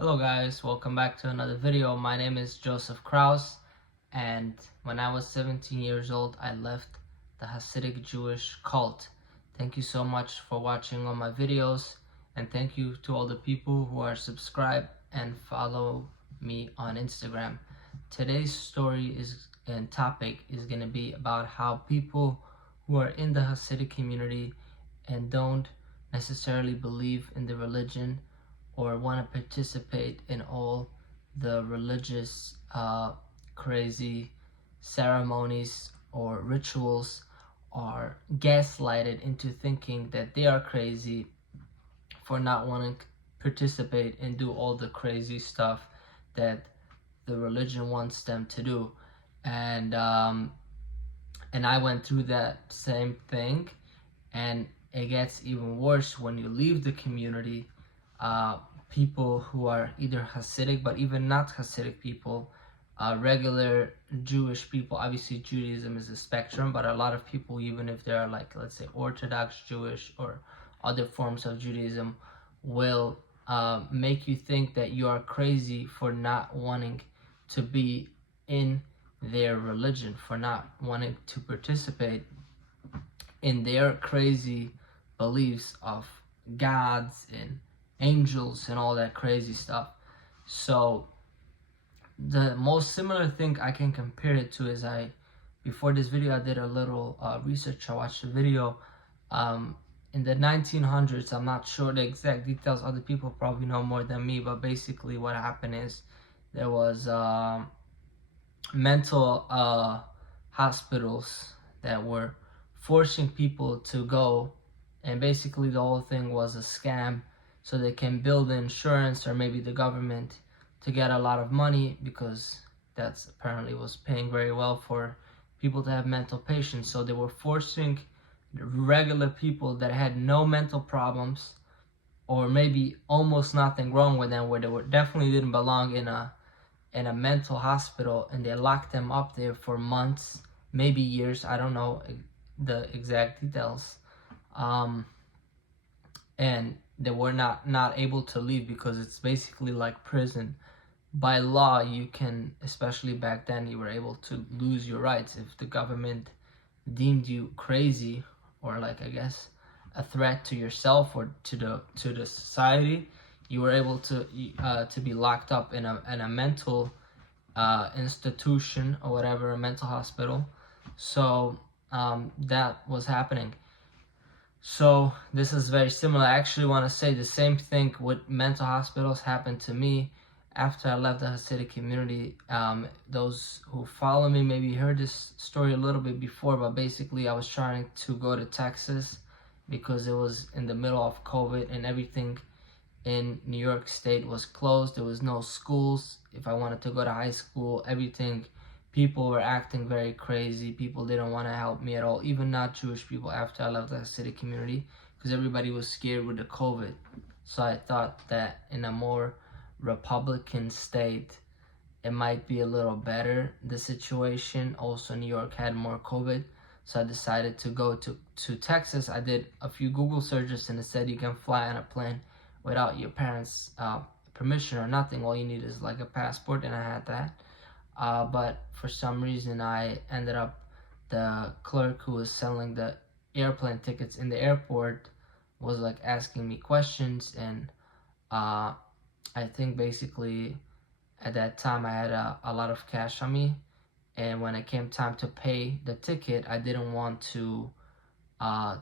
Hello guys, welcome back to another video. My name is Joseph Kraus, and when I was 17 years old, I left the Hasidic Jewish cult. Thank you so much for watching all my videos, and thank you to all the people who are subscribed and follow me on Instagram. Today's story and topic is going to be about how people who are in the Hasidic community and don't necessarily believe in the religion or want to participate in all the religious crazy ceremonies or rituals are gaslighted into thinking that they are crazy for not wanting to participate and do all the crazy stuff that the religion wants them to do. And I went through that same thing, and it gets even worse when you leave the community. People who are either Hasidic, but even not Hasidic people, regular Jewish people. Obviously, Judaism is a spectrum, but a lot of people, even if they are like, let's say, Orthodox Jewish or other forms of Judaism, will make you think that you are crazy for not wanting to be in their religion, for not wanting to participate in their crazy beliefs of gods and angels and all that crazy stuff. So the most similar thing I can compare it to is before this video I did a little research. I watched a video in the 1900s. I'm not sure the exact details. Other people probably know more than me, but basically what happened is there was mental hospitals that were forcing people to go, and basically the whole thing was a scam so they can build insurance or maybe the government to get a lot of money, because that's apparently was paying very well for people to have mental patients. So they were forcing regular people that had no mental problems or maybe almost nothing wrong with them, where they were definitely didn't belong in a mental hospital, and they locked them up there for months, maybe years. I don't know the exact details, and they were not able to leave because it's basically like prison. By law, you can, especially back then, you were able to lose your rights if the government deemed you crazy, or like, I guess, a threat to yourself or to the society. You were able to be locked up in a mental institution or whatever, a mental hospital. So that was happening. So this is very similar. I actually want to say the same thing with mental hospitals happened to me after I left the Hasidic community. Those who follow me maybe heard this story a little bit before, but basically I was trying to go to Texas because it was in the middle of COVID and everything in New York State was closed. There was no schools. If I wanted to go to high school, everything, people were acting very crazy. People didn't want to help me at all, even not Jewish people, after I left the Hasidic community, because everybody was scared with the COVID. So I thought that in a more Republican state, it might be a little better, the situation. Also, New York had more COVID. So I decided to go to Texas. I did a few Google searches, and it said you can fly on a plane without your parents' permission or nothing. All you need is like a passport, and I had that. But for some reason, I ended up, the clerk who was selling the airplane tickets in the airport was like asking me questions, and I think basically at that time I had a lot of cash on me, and when it came time to pay the ticket, I didn't want to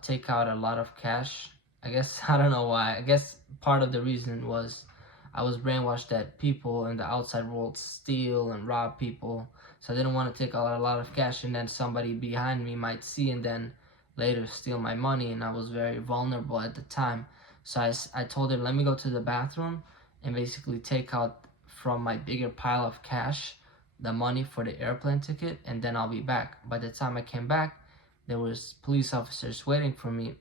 take out a lot of cash. I guess I don't know why. I guess part of the reason was I was brainwashed that people in the outside world steal and rob people, so I didn't want to take out a lot of cash, and then somebody behind me might see and then later steal my money, and I was very vulnerable at the time. So I told him, let me go to the bathroom and basically take out from my bigger pile of cash the money for the airplane ticket, and then I'll be back. By the time I came back, there was police officers waiting for me,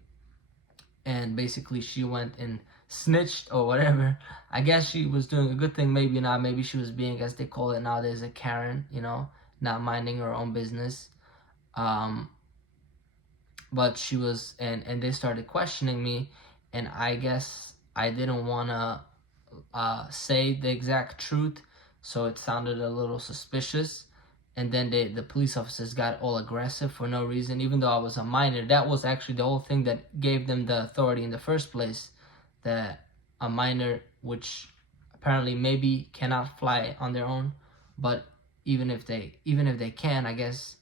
and basically she went and snitched or whatever. I guess she was doing a good thing, maybe not. Maybe she was being, as they call it nowadays, a Karen, not minding her own business. But she was, and they started questioning me, and I guess I didn't want to say the exact truth, so it sounded a little suspicious. And then the police officers got all aggressive for no reason, even though I was a minor. That was actually the whole thing that gave them the authority in the first place, that a minor, which apparently maybe cannot fly on their own, but even if they can, I guess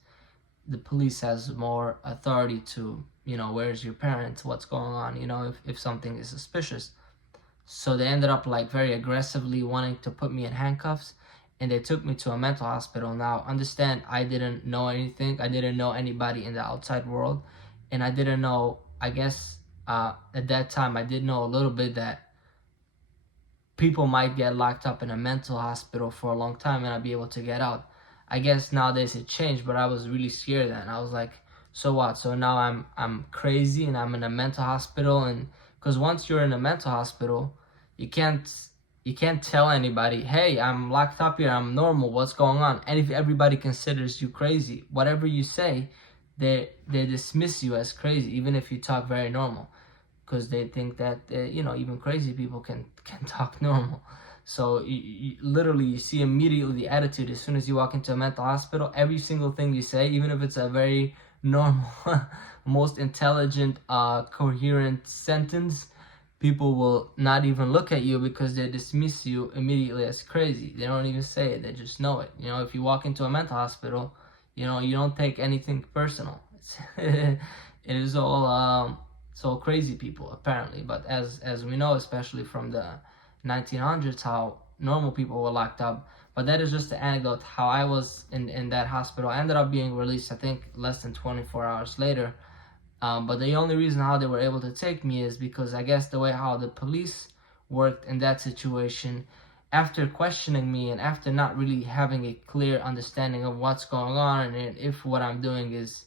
the police has more authority to, where's your parents, what's going on, if something is suspicious. So they ended up like very aggressively wanting to put me in handcuffs, and they took me to a mental hospital. Now, understand, I didn't know anything. I didn't know anybody in the outside world, and I didn't know, I guess, at that time, I did know a little bit that people might get locked up in a mental hospital for a long time and not be able to get out. I guess nowadays it changed, but I was really scared then. I was like, so what? So now I'm crazy and I'm in a mental hospital, and because once you're in a mental hospital, you can't tell anybody, hey, I'm locked up here, I'm normal, what's going on? And if everybody considers you crazy, whatever you say, they dismiss you as crazy, even if you talk very normal, because they think that even crazy people can talk normal. So you literally, you see immediately the attitude as soon as you walk into a mental hospital. Every single thing you say, even if it's a very normal, most intelligent, coherent sentence, people will not even look at you because they dismiss you immediately as crazy. They don't even say it, they just know it. If you walk into a mental hospital, you don't take anything personal. It is all crazy people apparently. But as we know, especially from the 1900s, how normal people were locked up. But that is just the anecdote how I was in that hospital. I ended up being released, I think, less than 24 hours later. But the only reason how they were able to take me is because I guess the way how the police worked in that situation, after questioning me and after not really having a clear understanding of what's going on and if what I'm doing is,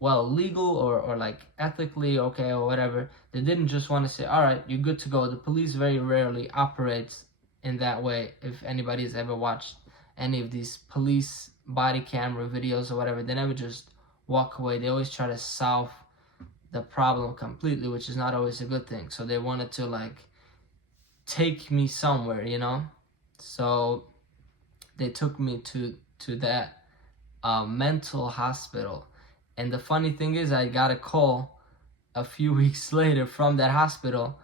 well, legal or like ethically okay or whatever, they didn't just want to say, all right, you're good to go. The police very rarely operates in that way. If anybody has ever watched any of these police body camera videos or whatever, they never just walk away. They always try to solve the problem completely, which is not always a good thing. So they wanted to like take me somewhere, so they took me to that mental hospital. And the funny thing is, I got a call a few weeks later from that hospital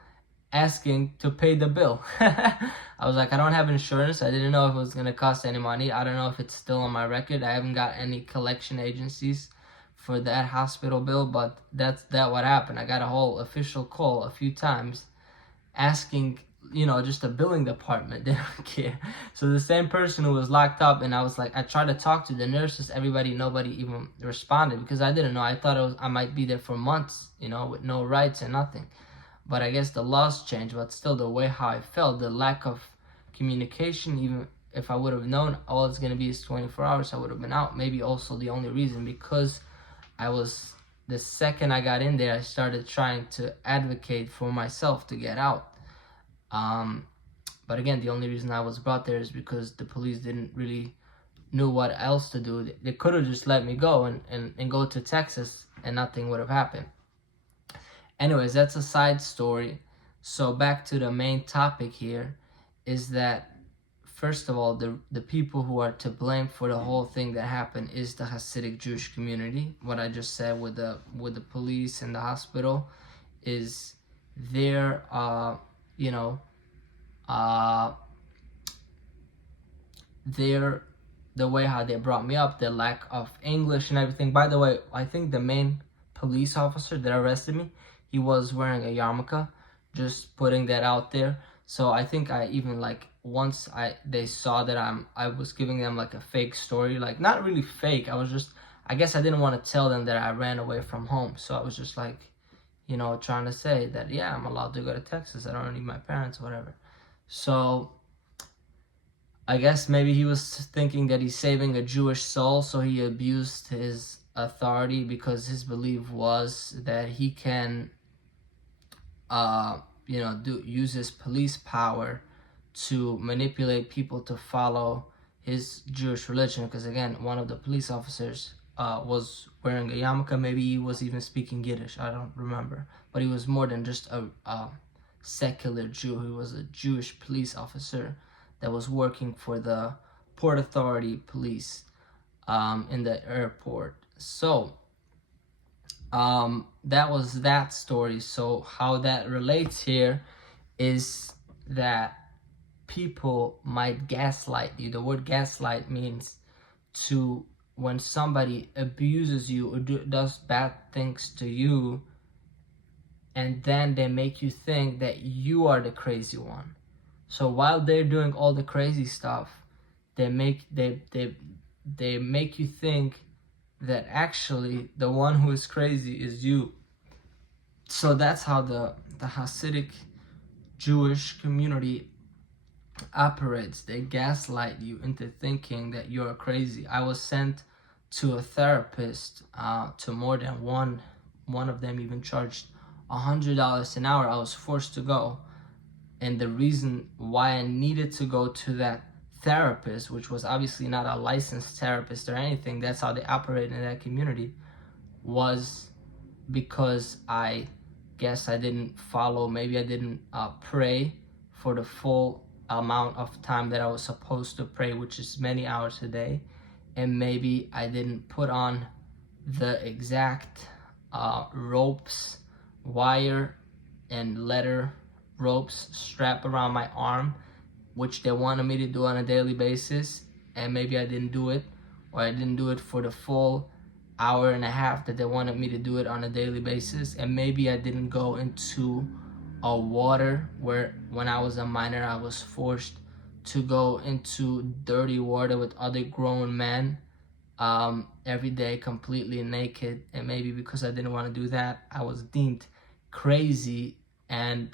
asking to pay the bill. I was like, I don't have insurance. I didn't know if it was going to cost any money. I don't know if it's still on my record. I haven't got any collection agencies for that hospital bill, but that's what happened. I got a whole official call a few times asking, just the billing department. They don't care. So the same person who was locked up, and I was like, I tried to talk to the nurses, nobody even responded, because I didn't know. I thought I might be there for months, with no rights and nothing. But I guess the laws changed, but still the way how I felt, the lack of communication, even if I would have known all it's going to be is 24 hours, I would have been out. Maybe also the only reason, because the second I got in there, I started trying to advocate for myself to get out. But again, the only reason I was brought there is because the police didn't really know what else to do. They could have just let me go and go to Texas and nothing would have happened. Anyways, that's a side story. So back to the main topic here is that, first of all, the people who are to blame for the whole thing that happened is the Hasidic Jewish community. What I just said with the police and the hospital is their the way how they brought me up, the lack of English and everything. By the way, I think the main police officer that arrested me, he was wearing a yarmulke, just putting that out there. So I think I even once they saw that I was giving them like a fake story, like not really fake. I guess I didn't want to tell them that I ran away from home. So I was just like, trying to say that, yeah, I'm allowed to go to Texas. I don't need my parents, whatever. So I guess maybe he was thinking that he's saving a Jewish soul, so he abused his authority because his belief was that he can, use his police power to manipulate people to follow his Jewish religion. Because again, one of the police officers was wearing a yarmulke. Maybe he was even speaking Yiddish. I don't remember, but he was more than just a secular Jew. He was a Jewish police officer that was working for the Port Authority police in the airport. So that was that story. So how that relates here is that people might gaslight you. The word gaslight means to, when somebody abuses you or does bad things to you, and then they make you think that you are the crazy one. So while they're doing all the crazy stuff, they make you think that actually the one who is crazy is you. So that's how the Hasidic Jewish community operates. They gaslight you into thinking that you're crazy. I was sent to a therapist, to more than one. One of them even charged $100 an hour. I was forced to go, and the reason why I needed to go to that therapist, which was obviously not a licensed therapist or anything, that's how they operate in that community, was because I guess I didn't follow, maybe I didn't pray for the full amount of time that I was supposed to pray, which is many hours a day, and maybe I didn't put on the exact ropes, wire and leather ropes strap around my arm, which they wanted me to do on a daily basis, and maybe I didn't do it, or I didn't do it for the full hour and a half that they wanted me to do it on a daily basis, and maybe I didn't go into a water where when I was a minor I was forced to go into dirty water with other grown men every day completely naked, and maybe because I didn't want to do that I was deemed crazy and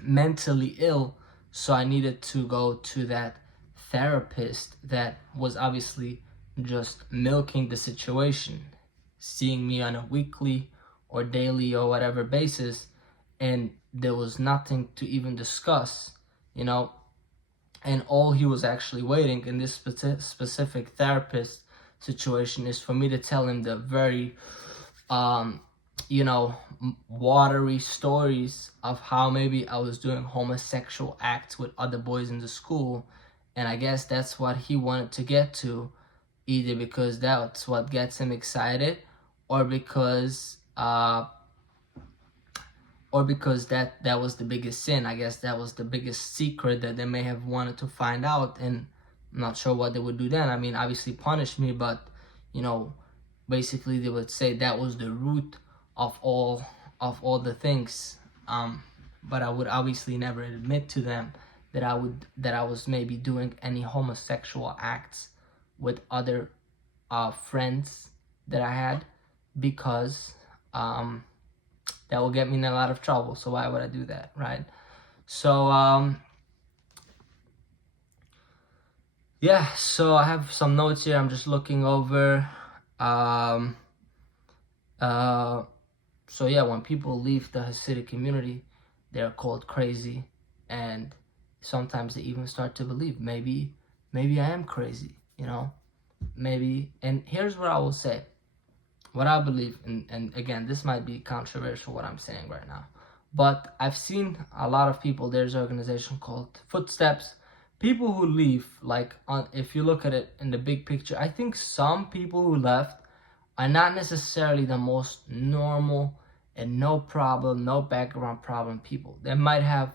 mentally ill. So I needed to go to that therapist that was obviously just milking the situation, seeing me on a weekly or daily or whatever basis, and there was nothing to even discuss, and all he was actually waiting in this specific therapist situation is for me to tell him the very watery stories of how maybe I was doing homosexual acts with other boys in the school. And I guess that's what he wanted to get to, either because that's what gets him excited, or because that was the biggest sin. I guess that was the biggest secret that they may have wanted to find out, and I'm not sure what they would do then. I mean, obviously punish me, but basically they would say that was the root of all the things. But I would obviously never admit to them that I was maybe doing any homosexual acts with other friends that I had, because that will get me in a lot of trouble. So why would I do that, right? So yeah, so I have some notes here. I'm just looking over. So yeah, when people leave the Hasidic community, they're called crazy, and sometimes they even start to believe maybe I am crazy, maybe. And here's what I will say, what I believe, and again, this might be controversial what I'm saying right now, but I've seen a lot of people. There's an organization called Footsteps. People who leave, if you look at it in the big picture, I think some people who left are not necessarily the most normal and no background problem people. They might have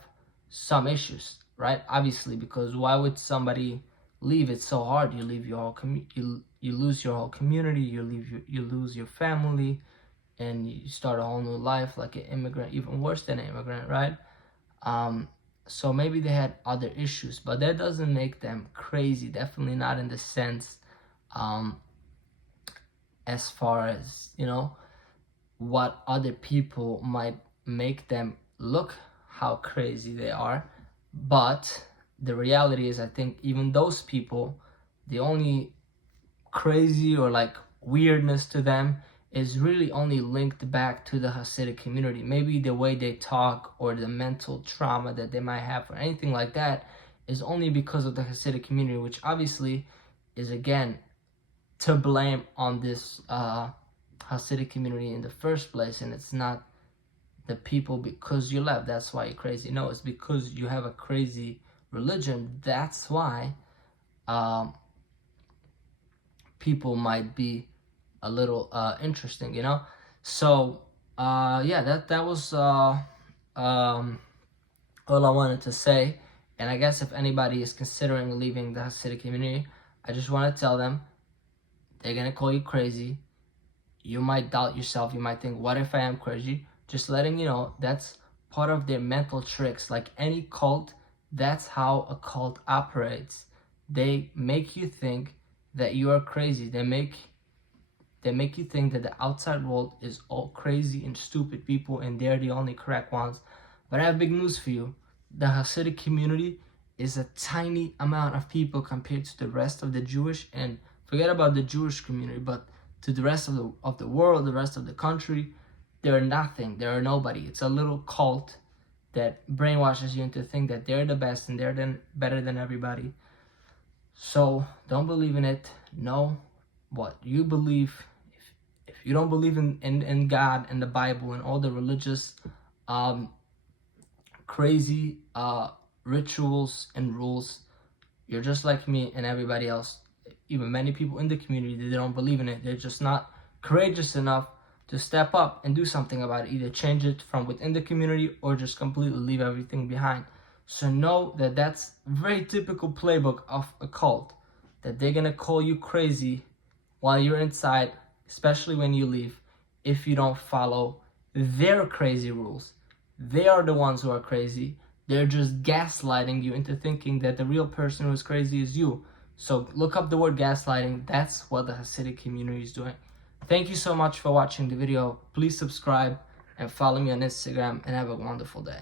some issues, right? Obviously, because why would somebody leave? It's so hard. You leave your whole you lose your whole community, you lose your family, and you start a whole new life like an immigrant, even worse than an immigrant, right? So maybe they had other issues, but that doesn't make them crazy. Definitely not in the sense as far as what other people might make them look how crazy they are. But the reality is, I think even those people, the only crazy or weirdness to them is really only linked back to the Hasidic community. Maybe the way they talk or the mental trauma that they might have or anything like that is only because of the Hasidic community, which obviously is again to blame on this Hasidic community in the first place, and it's not the people because you left, that's why you're crazy. No, it's because you have a crazy religion. That's why people might be a little interesting, you know. So yeah, that was all I wanted to say. And I guess if anybody is considering leaving the Hasidic community, I just want to tell them they're gonna call you crazy. You might doubt yourself. You might think, what if I am crazy? Just letting you know, that's part of their mental tricks. Like any cult, that's how a cult operates. They make you think that you are crazy. They make you think that the outside world is all crazy and stupid people and they're the only correct ones. But I have big news for you. The Hasidic community is a tiny amount of people compared to the rest of the Jewish, and forget about the Jewish community, but to the rest of the world, the rest of the country, they're nothing. They're nobody. It's a little cult that brainwashes you into think that they're the best and they're better than everybody. So don't believe in it. Know what you believe. If you don't believe in God and the Bible and all the religious crazy rituals and rules, you're just like me and everybody else. Even many people in the community, they don't believe in it. They're just not courageous enough to step up and do something about it. Either change it from within the community or just completely leave everything behind. So know that that's a very typical playbook of a cult, that they're gonna call you crazy while you're inside, especially when you leave, if you don't follow their crazy rules. They are the ones who are crazy. They're just gaslighting you into thinking that the real person who's crazy is you. So look up the word gaslighting. That's what the Hasidic community is doing. Thank you so much for watching the video. Please subscribe and follow me on Instagram, and have a wonderful day.